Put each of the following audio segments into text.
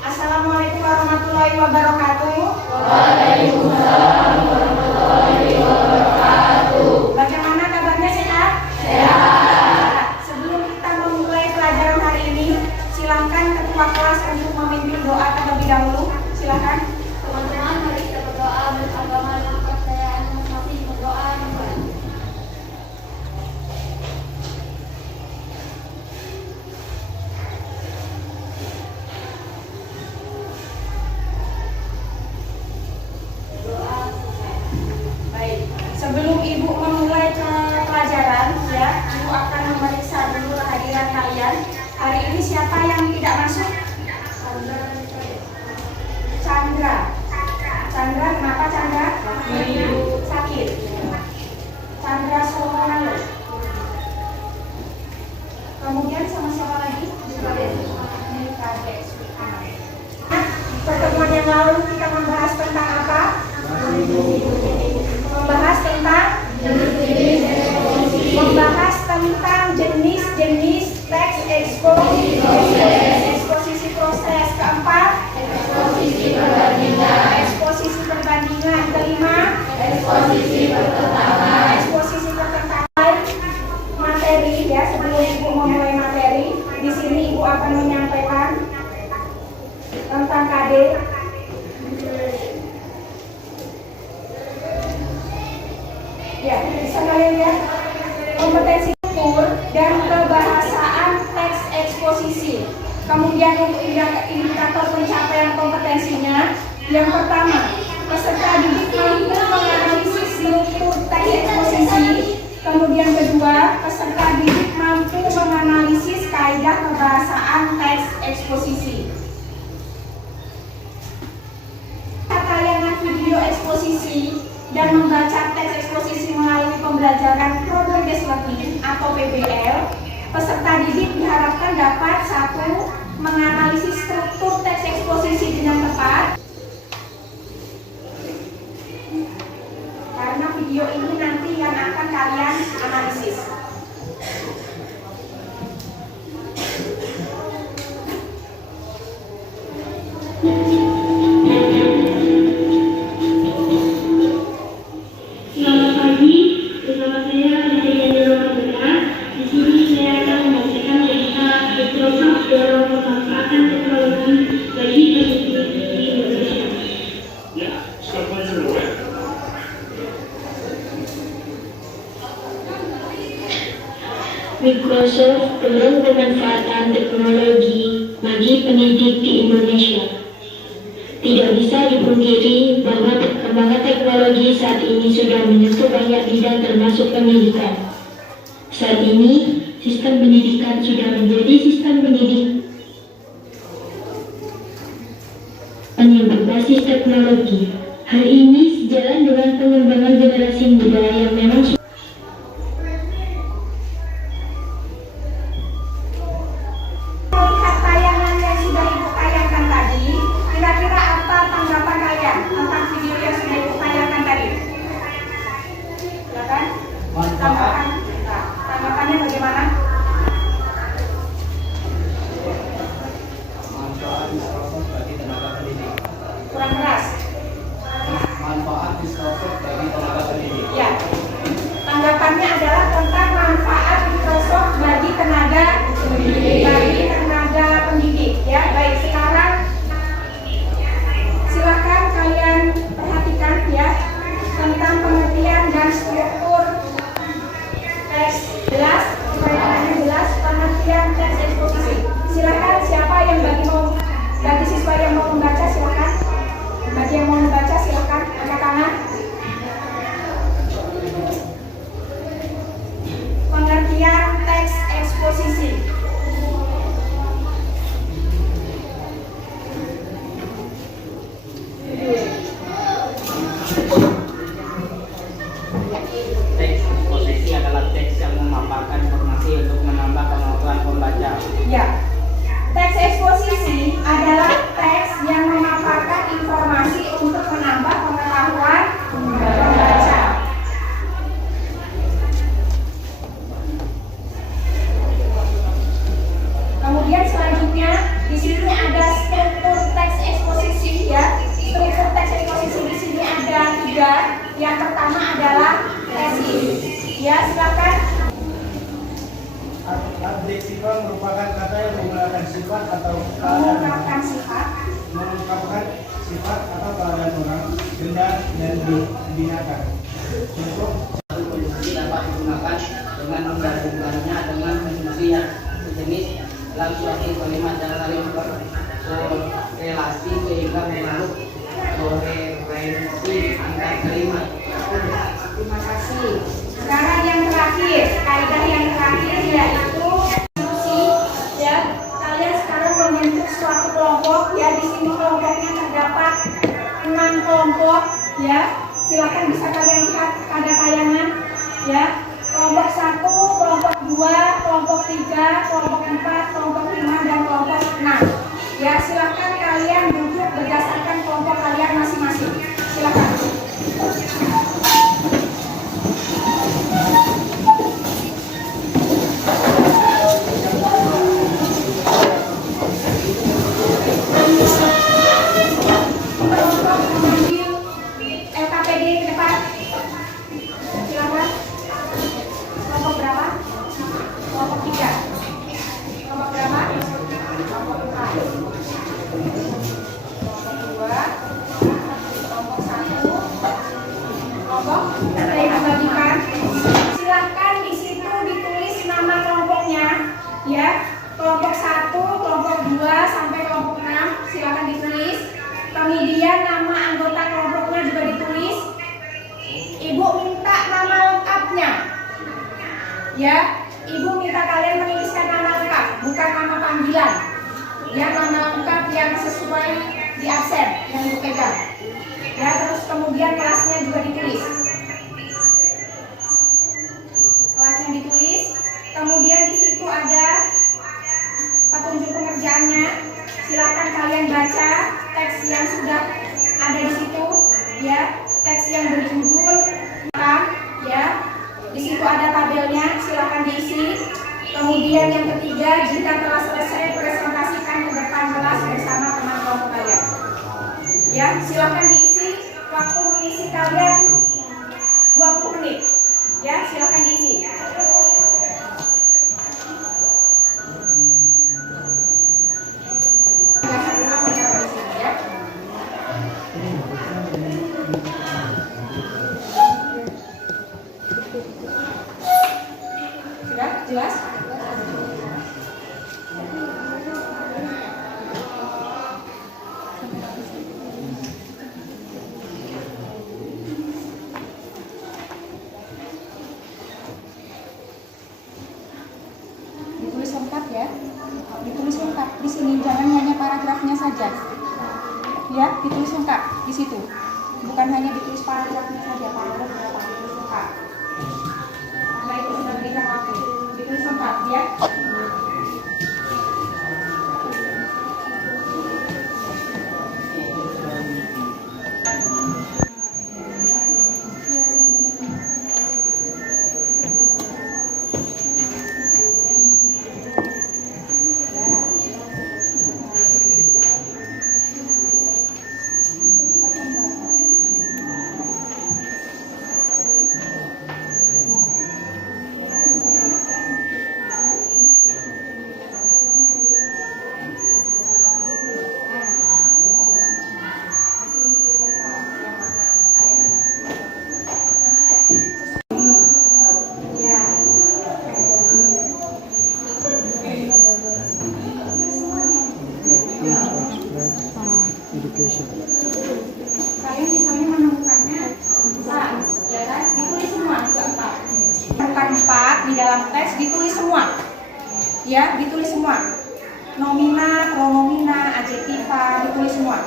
Assalamualaikum warahmatullahi wabarakatuh. Waalaikumsalam warahmatullahi wabarakatuh. Bagaimana kabarnya, sehat? Sehat. Sebelum kita memulai pelajaran hari ini, silakan ketua kelas untuk memimpin doa terlebih dahulu. Silakan. Teman-teman, mari kita berdoa bersama dan kepercayaan masing-masing berdoa dimulai. Baik, sebelum Ibu memulai ke pelajaran, ya, Ibu akan memeriksa dulu kehadiran kalian. Hari ini siapa yang tidak masuk? Chandra. Chandra, kenapa Chandra? Sakit. Chandra Solonalo. Kemudian sama siapa lagi? Pertemuan yang lalu kita membahas tentang apa? Membahas tentang jenis-jenis teks eksposisi proses. Keempat, eksposisi perbandingan. Kelima, eksposisi pertentangan. Materi, ya, sebelum Ibu memulai materi, di sini Ibu akan menyampaikan tentang KD. Ya, bisa kalian lihat kompetensi struktur dan kebahasaan teks eksposisi. Kemudian untuk indikator pencapaian kompetensinya, yang pertama, peserta didik mampu menganalisis struktur teks eksposisi. Kemudian kedua, peserta didik mampu menganalisis kaidah kebahasaan teks eksposisi. Tayangan video eksposisi dan membaca teks eksposisi melalui pembelajaran Problem Based Learning atau PBL, peserta didik diharapkan dapat 1. Menganalisis struktur teks eksposisi dengan tepat, karena video ini nanti yang akan kalian analisis. Microsoft turun pemanfaatan teknologi bagi pendidik di Indonesia. Tidak bisa dipungkiri bahwa perkembangan teknologi saat ini sudah menyentuh banyak bidang termasuk pendidikan. Saat ini, sistem pendidikan sudah menjadi sistem pendidikan yang berbasis teknologi. Hal ini sejalan dengan pengembangan generasi muda yang memang Tanggapannya bagaimana? Manfaat Microsoft bagi tenaga pendidik. Kurang keras. Manfaat Microsoft bagi tenaga pendidik. Ya. Tanggapannya adalah tentang manfaat Microsoft bagi tenaga pendidik. Ya, baik. Sekarang silakan kalian perhatikan, ya, tentang pengertian dan struktur sifat atau keadaan mengungkapkan sifat atau keadaan orang, benda dan binatang untuk Satu konjungsi dapat digunakan dengan menggabungkannya dengan konjungsi yang sejenis dalam suatu kalimat yang saling berkorelasi sehingga membentuk koherensi antar kalimat. Terima kasih. Sekarang yang terakhir, kaidah yang terakhir yaitu institusi. Ya, kalian sekarang membentuk suatu kelompok. Ya, di sini kelompoknya terdapat 6 kelompok. Ya, silakan bisa kalian lihat pada tayangan. Ya, kelompok 1, kelompok 2, kelompok 3, kelompok 4, kelompok 5, dan kelompok 6. Ya, silakan kalian duduk berdasarkan kelompok kalian masing-masing. Silakan. LKPD ke depan. Silakan. Kelompok berapa? Kelompok 3. Kelompok berapa? Kelompok 4. Kelompok 2. Kelompok 1. Kelompok saya dibagikan. Silakan di situ ditulis nama kelompoknya. Ya. Kelompok 1, kelompok 2 sampai kelompok 6 silakan ditulis. Kemudian nama anggota kelompoknya juga ditulis. Ibu minta nama lengkapnya. Ya, Ibu minta kalian menuliskan nama lengkap, bukan nama panggilan. Ya, nama lengkap yang sesuai di absen yang Ibu pegang. Ya, terus kemudian kelasnya juga ditulis. Kelasnya ditulis. Kemudian di situ ada petunjuk pengerjaannya. Silakan kalian baca teks yang sudah ada di situ, ya, teks yang berjudul ya. Di situ ada tabelnya, silakan diisi. Kemudian yang ketiga, jika telah selesai presentasikan ke depan kelas bersama teman kelompok kalian. Ya, silakan diisi. Waktu mengisi kalian 20 menit. Ya, silakan diisi. Sudah jelas? Ditulis lengkap ya. Ditulis lengkap di sini, jangan hanya paragrafnya saja. Ya, ditulis lengkap di situ. Bukan hanya ditulis paragrafnya saja, paragraf berapa ditulis lengkap. Karena itu sudah berikan waktu. Ditulis lengkap ya. Kalian misalnya menemukannya empat, ya kan? Ditulis semua juga 4. Menemukan 4 di dalam teks ditulis semua, ya, ditulis semua. Nomina, pronomina, adjektiva ditulis semua.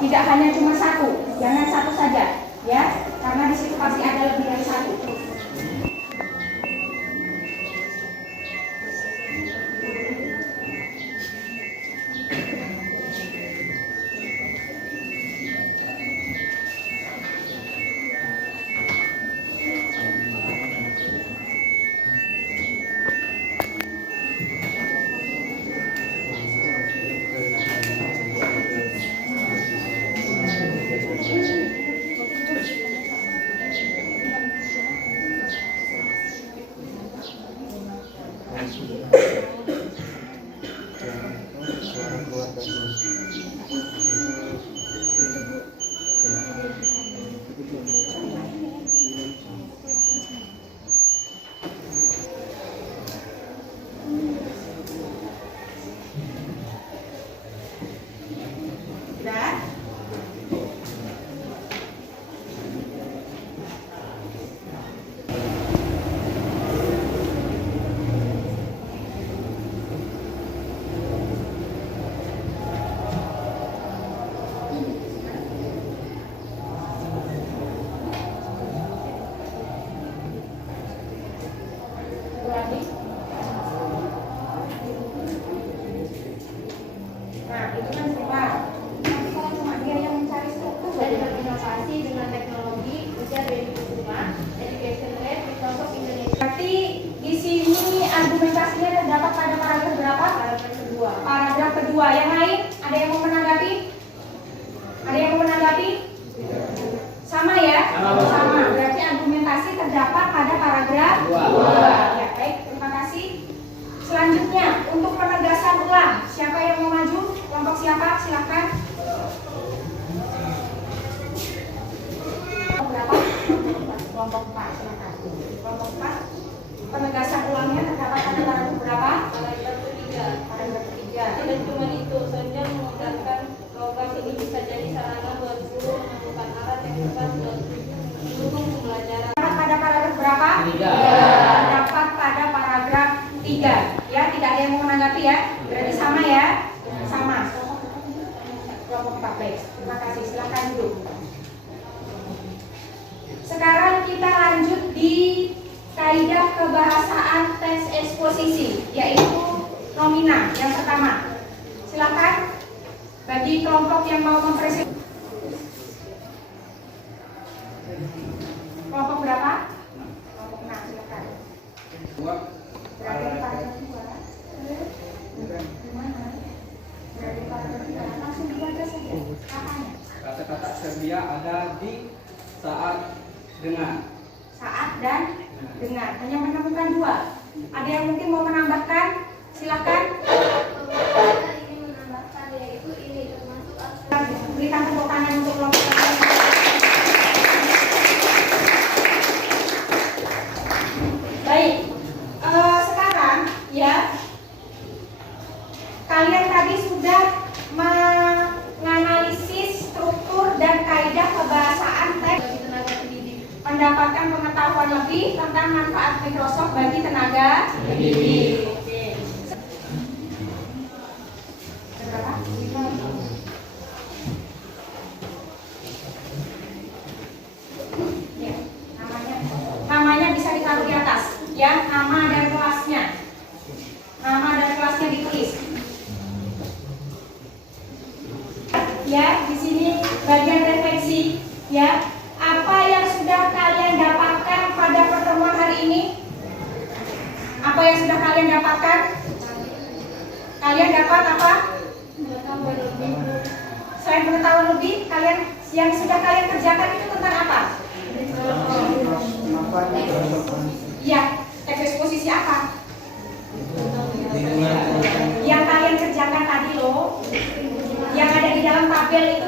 Tidak hanya cuma 1, jangan 1 saja, ya, karena di situ pasti ada lebih dari 1. Ulangi. Nah, itu kan semua. Kalau cuma dia yang mencari struktur Dengan inovasi, dengan teknologi, usia 2005, education rate, Microsoft Indonesia. Berarti di sini argumentasinya terdapat pada paragraf berapa? Paragraf kedua. Paragraf kedua. Yang lain ada yang mau menanggapi? Ada yang mau menanggapi? Sama ya? Sama. Berarti argumentasi terdapat pada paragraf Dua. Ya, baik. Terima kasih. Selanjutnya untuk penegasan ulang. Siapa yang mau maju? Kelompok siapa? Silakan. Berapa? Kelompok 4. Silakan. Kelompok 4. Penegasan ulangnya terdapat pada paragraf berapa? Paragraf ketiga. Paragraf 3. Tidak cuma itu saja mengungkapkan program ini bisa jadi sarana buat guru menemukan alat yang tepat buat mendukung pembelajaran. Terdapat pada paragraf berapa? 3. Terdapat pada paragraf 3. Ya, tidak ada yang mau menanggapi ya. Berarti sama ya? Sama. Kelompok 4. Baik. Terima kasih. Silakan duduk. Sekarang kita lanjut di kaidah kebahasaan teks eksposisi, yaitu nomina yang pertama. Silakan bagi kelompok yang mau mempresentasikan. Kelompok berapa? Kelompok 6, silakan. Berada di paragraf 2. Di mana? Berada di paragraf 2. Langsung dibaca saja. Katanya. Kata-kata serbia ada di saat dengan. Saat dan dengan. Hanya menemukan 2. Ada yang mungkin mau menambahkan? Silakan. Kita ingin menambahkan yaitu ini termasuk aspek Berikan tepuk tangan untuk kelompok yang lain. Baik. Sekarang ya, kalian tadi sudah menganalisis struktur dan kaidah kebahasaan teks, bagi tenaga pendidik. mendapatkan pengetahuan lebih tentang manfaat Microsoft bagi tenaga pendidik. Oke. Berapa? Ya, namanya bisa ditaruh di atas, ya, nama dan kelasnya. Nama dan kelasnya ditulis. Ya, di sini bagian refleksi, ya. Apa yang sudah kalian dapatkan pada pertemuan hari ini? Apa yang sudah kalian dapatkan? Kalian dapat apa? Selain pengetahuan lebih, kalian yang sudah kalian kerjakan itu tentang apa? Ya, teks eksposisi apa? Yang kalian kerjakan tadi loh, yang ada di dalam tabel itu